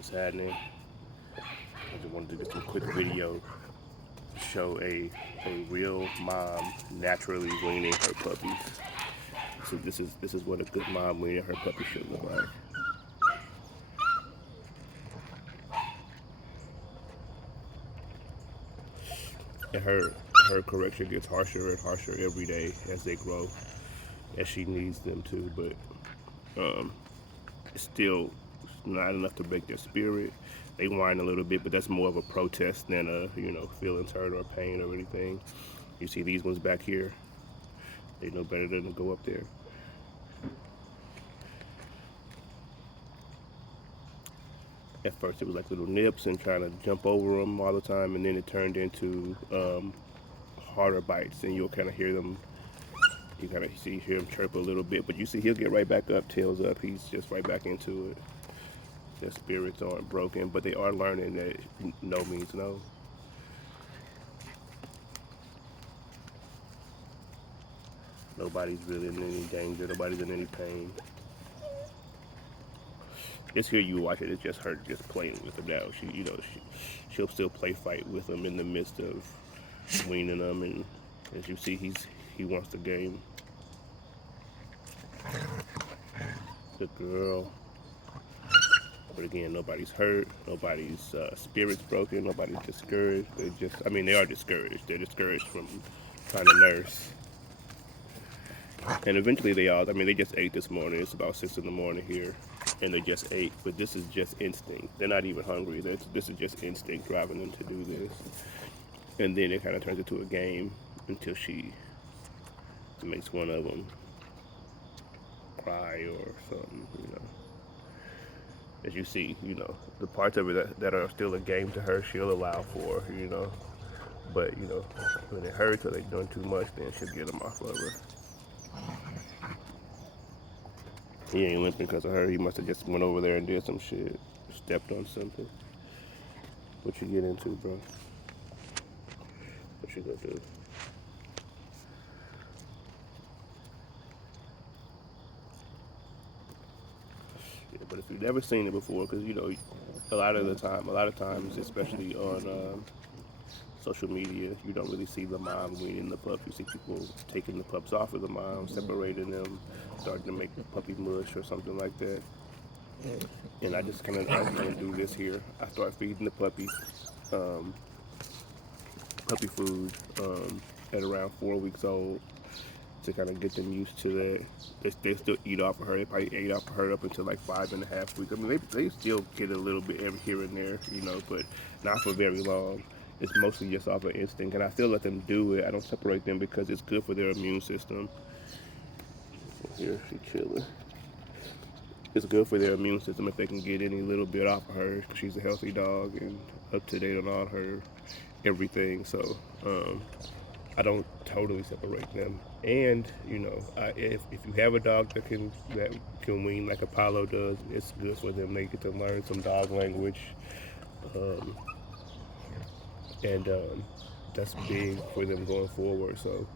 What's happening? I just wanted to get some quick video to show a real mom naturally weaning her puppies. So this is what a good mom weaning her puppy should look like. And her correction gets harsher and harsher every day as they grow, as she needs them to. But it's still not enough to break their spirit. They whine a little bit, but that's more of a protest than a feelings hurt or pain or anything. You see these ones back here, they know better than to go up there. At first it was like little nips and trying to jump over them all the time, and then it turned into harder bites, and you'll kind of hear them. You kind of hear him chirp a little bit, but you see he'll get right back up, tails up. He's just right back into it. Their spirits aren't broken, but they are learning that no means no. Nobody's really in any danger. Nobody's in any pain. It's here you watch it. It's just her just playing with them now. She'll still play fight with them in the midst of weaning them, and as you see, he wants the game. Good girl. But again, nobody's hurt. Nobody's spirits broken. Nobody's discouraged. They are discouraged. They're discouraged from trying to nurse. And eventually they just ate this morning. It's about 6 in the morning here. And they just ate, but this is just instinct. They're not even hungry. This is just instinct driving them to do this. And then it kind of turns into a game until she makes one of them cry or something. As you see, the parts of it that are still a game to her, she'll allow for. But, when it hurts or they're doing too much, then she'll get them off of her. He ain't limping because of her. He must have just went over there and did some shit. Stepped on something. What you get into, bro? What you gonna do? Yeah, but if you've never seen it before, because a lot of times, especially on social media, you don't really see the mom weaning the pup. You see people taking the pups off of the mom, separating them, starting to make puppy mush or something like that. And I just kind of do this here. I start feeding the puppy puppy food at around 4 weeks old to kind of get them used to that. They still eat off of her. They probably ate off of her up until like 5.5 weeks. I mean, they still get a little bit every here and there, but not for very long. It's mostly just off of instinct, and I still let them do it. I don't separate them because it's good for their immune system. Here, she's chilling. It's good for their immune system if they can get any little bit off of her. She's a healthy dog and up to date on all her everything. So I don't totally separate them. And if you have a dog that can wean like Apollo does, it's good for them. They get to learn some dog language. And that's big for them going forward. So,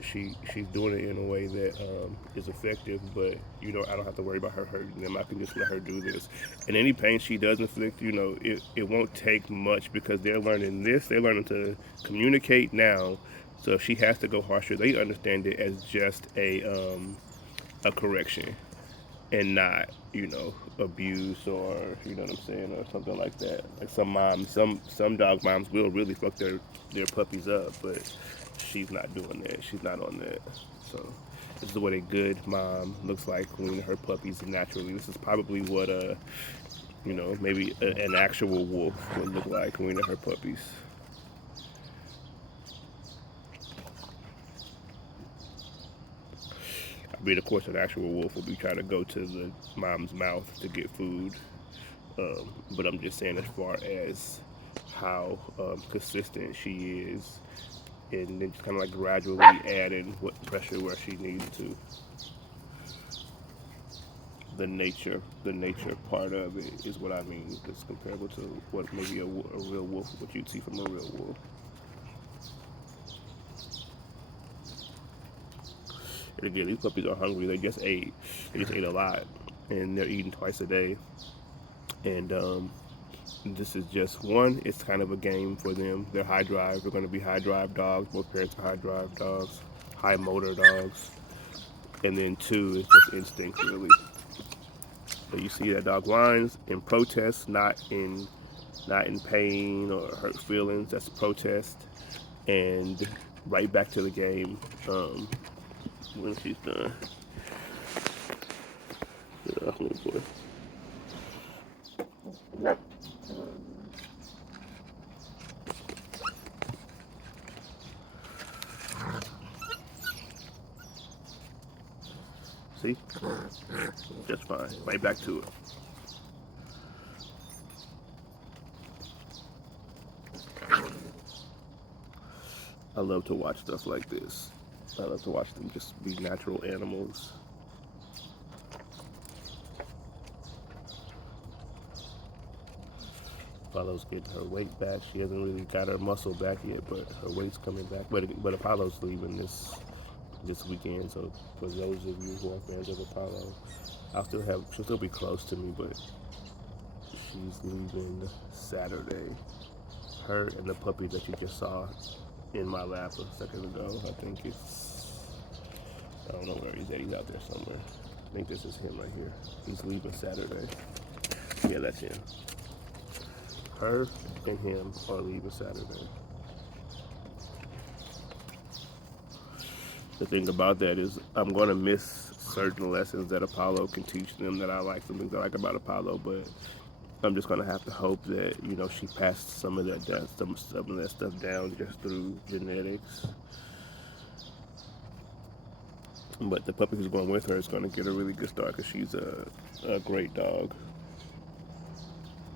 she's doing it in a way that is effective, but I don't have to worry about her hurting them. I can just let her do this. And any pain she does inflict, it won't take much because they're learning this. They're learning to communicate now. So if she has to go harsher, they understand it as just a correction and not, abuse or what I'm saying, or something like that. Like some dog moms will really fuck their puppies up, but she's not doing that. She's not on that. So this is what a good mom looks like weaning her puppies naturally. This is probably what maybe an actual wolf would look like weaning her puppies. I mean, of course, an actual wolf will be trying to go to the mom's mouth to get food. But I'm just saying, as far as how consistent she is, and then just kind of like gradually adding what pressure where she needs to. The nature part of it is what I mean. It's comparable to what maybe a real wolf, what you'd see from a real wolf. And again, these puppies are hungry. They just ate a lot, and they're eating twice a day. And this is just one. It's kind of a game for them. They're high drive. They're going to be high drive dogs. Both parents are high drive dogs, high motor dogs. And then two is just instinct, really. So you see that dog whines in protest, not in pain or hurt feelings. That's a protest. And right back to the game when she's done. Yeah, oh boy. See? Just fine. Right back to it. I love to watch stuff like this. I love to watch them just be natural animals. Apollo's getting her weight back. She hasn't really got her muscle back yet, but her weight's coming back. But Apollo's leaving this weekend, so for those of you who are fans of Apollo, she'll still be close to me, but she's leaving Saturday. Her and the puppy that you just saw in my lap a second ago. I don't know where he's at. He's out there somewhere. I think this is him right here. He's leaving Saturday. Yeah, that's him. Her and him are leaving Saturday. The thing about that is I'm going to miss certain lessons that Apollo can teach them that I like, some things I like about Apollo, but I'm just going to have to hope that, she passed some of that stuff down just through genetics. But the puppy who's going with her is going to get a really good start because she's a great dog.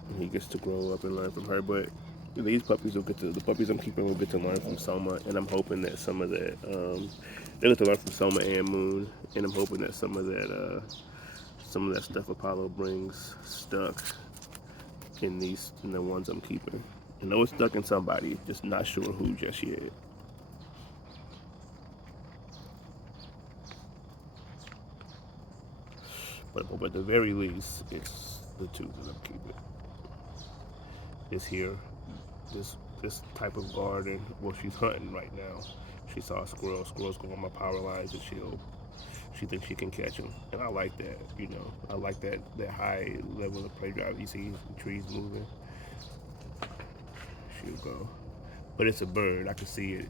And he gets to grow up and learn from her. But these puppies the puppies I'm keeping will get to learn from Soma, and I'm hoping that some of that they get to learn from Soma and Moon, and I'm hoping that some of that stuff Apollo brings stuck in the ones I'm keeping. I know it's stuck in somebody, just not sure who just yet. But at the very least, it's the two that I'm keeping. It's here. This type of garden. Well, she's hunting right now. She saw a squirrel. Squirrels go on my power lines, and she thinks she can catch them. And I like that. I like that high level of prey drive. You see the trees moving. She'll go. But it's a bird. I can see it.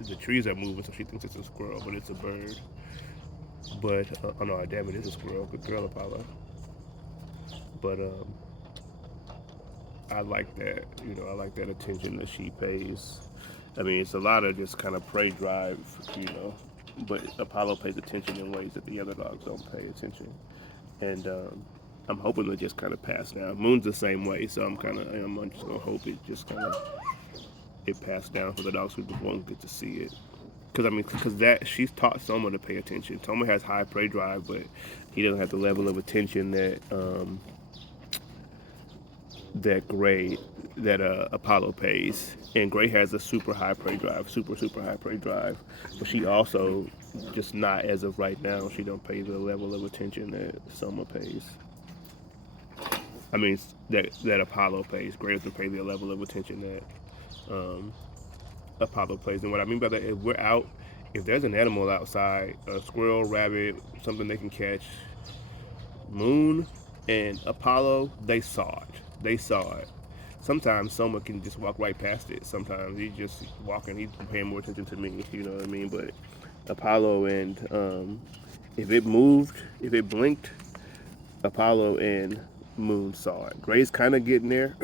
The trees are moving, so she thinks it's a squirrel, but it's a bird. But oh no, damn, it is a squirrel. Good girl, Apollo. But I like that. I like that attention that she pays. I mean, it's a lot of just kind of prey drive, But Apollo pays attention in ways that the other dogs don't pay attention, and I'm hoping to just kind of pass down. Moon's the same way, so I'm just gonna hope it just kind of it passed down for the dogs who won't get to see it. Because she's taught Soma to pay attention. Soma has high prey drive, but he doesn't have the level of attention that Apollo pays. And Gray has a super high prey drive, super high prey drive. But she also, just not as of right now, she don't pay the level of attention that Soma pays. I mean, that Apollo pays. Gray doesn't pay the level of attention that Apollo plays. And what I mean by that, if there's an animal outside, a squirrel, rabbit, something they can catch, Moon and Apollo, they saw it. Sometimes Soma can just walk right past it. Sometimes he's just walking, he's paying more attention to me, you know what I mean? But Apollo and if it blinked, Apollo and Moon saw it. Gray's kind of getting there.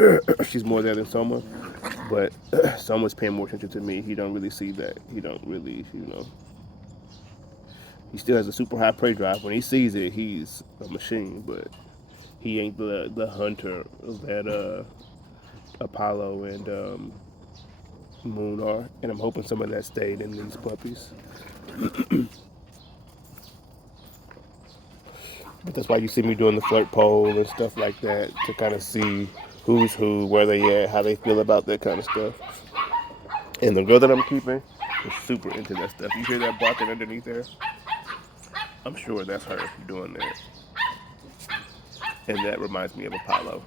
She's more there than Soma. But Soma's paying more attention to me. He don't really see that. He don't really, He still has a super high prey drive. When he sees it, he's a machine. But he ain't the hunter that Apollo and Moon are. And I'm hoping some of that stayed in these puppies. But that's why you see me doing the flirt poll and stuff like that to kind of see who's who, where they at, how they feel about that kind of stuff. And the girl that I'm keeping is super into that stuff. You hear that barking underneath there? I'm sure that's her doing that. And that reminds me of Apollo.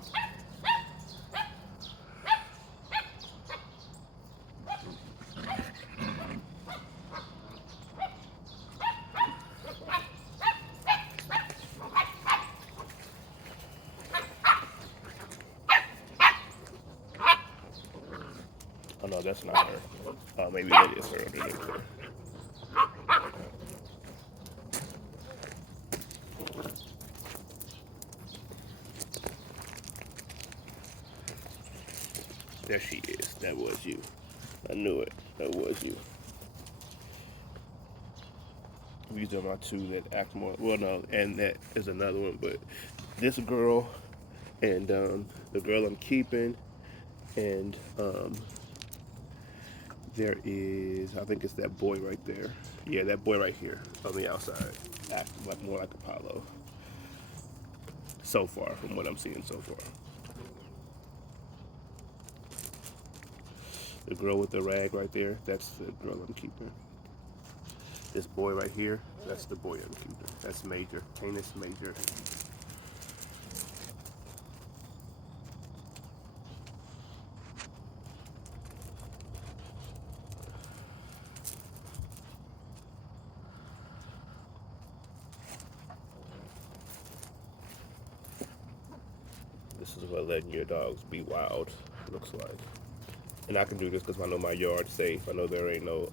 Oh no, that's not her. Maybe that is her underneath there. There she is. That was you. I knew it. That was you. These are my two that act more. Well, no, and that is another one. But this girl and the girl I'm keeping, and there is, I think it's that boy right there. Yeah, that boy right here on the outside. Act like more like Apollo. So far, from what I'm seeing so far. The girl with the rag right there, that's the girl I'm keeping. This boy right here, that's the boy I'm keeping. That's Major, Canis Major. This is what letting your dogs be wild looks like. And I can do this because I know my yard's safe. I know there ain't no,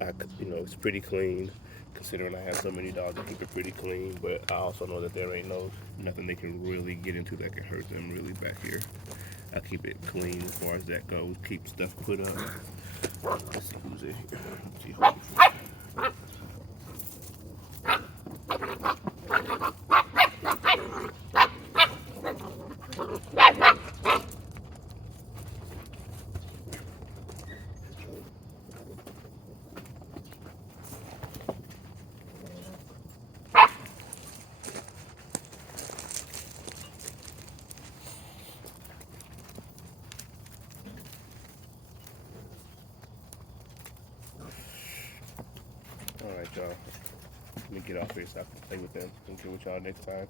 it's pretty clean. Considering I have so many dogs, I keep it pretty clean. But I also know that there ain't nothing they can really get into that can hurt them really back here. I keep it clean as far as that goes. Keep stuff put up. Let's see who's in here. Let's see who's All right, y'all. Let me get off here so I can play with them and get with y'all next time.